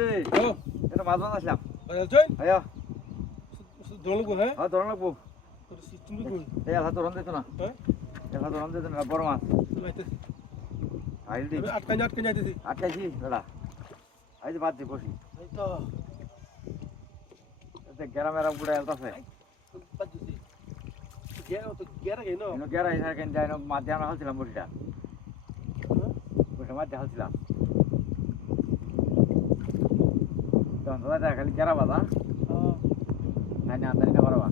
রে এটা মাছ মাছ আসলাম আয়া ধরন লাগবো হ্যাঁ হ্যাঁ ধরন লাগবো সিস্টেম কই এই আলা ধরন দিত না হ্যাঁ এলা ধরন দিত না বড় মাছ আইল দি আটকে যাইতেছি আটকাইছি দাদা আই যে বাদ দি বসি এই তো এতে গ্যারামেরা বুড়া এলতাছে বাজুছি গেরা গেনো ইনো গ্যারা ইসার কেন যাইনো মাঝে আমরা হালছিলাম বসিটা বসে মাঝে হালছিলাম তখন দাদা খালি গ্যারা বাদা আইনে আন্দারি না পারবা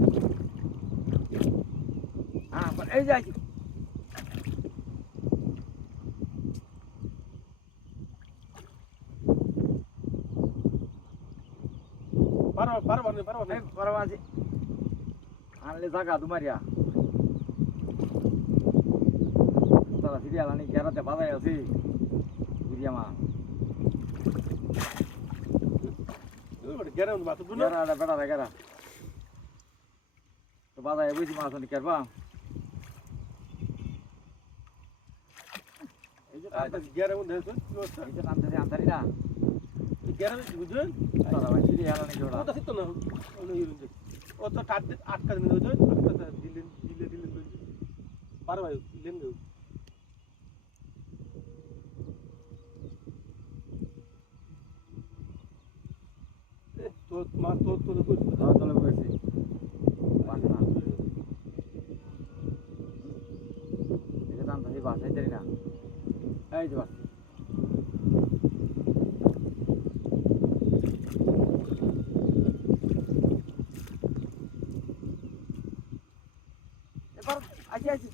হ্যাঁ এই যাই পারবা আছে আনলে জাগা তোমারিয়া তারা সিরিয়াল আনি গ্যারাতে বাজাই আছি বুঝিয়া মা গেরা মাছ বুনা গ্যারা বেটা গ্যারা তো বাজায় বুঝি মাছ আনি কেরবা এই যে গেরা মধ্যে আছে এই যে আনতে আনতারি না গেরা বুঝছেন তারা ভাই সিরিয়াল আনি জোড়া ওটা তো না ও তো আটকা দিন আটকা দিলেন পার ভাই লেন দেও তো মাছ তো কই তলে বসেছি বাসনা এই যে আনতারি বাসাই তারি না এই যে বাস এবার আইছি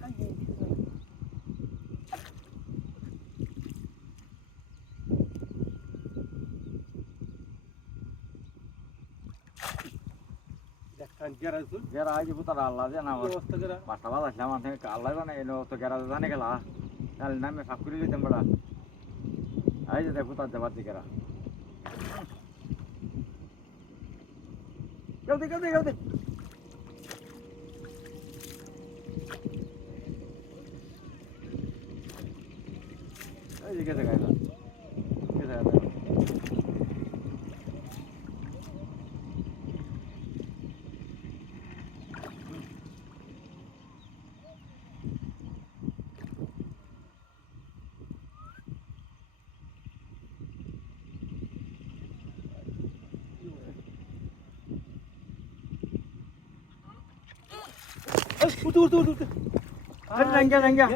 গেরা গেরা আইছি পুতারা আল্লাহ জানে আমার অবস্থা গেরা বাসা বাজ আসলাম আমার থেকে আল্লাহ জানে এলো তো গেরা জানে গেলা তাহলে নামে সাফ করে দিতাম বড়া এই যে দেখ পুতার যাবার দিকে গেরা কেউ দে এই যে গেছে গাইলা গেছে উঠে আরে নাঙ্গা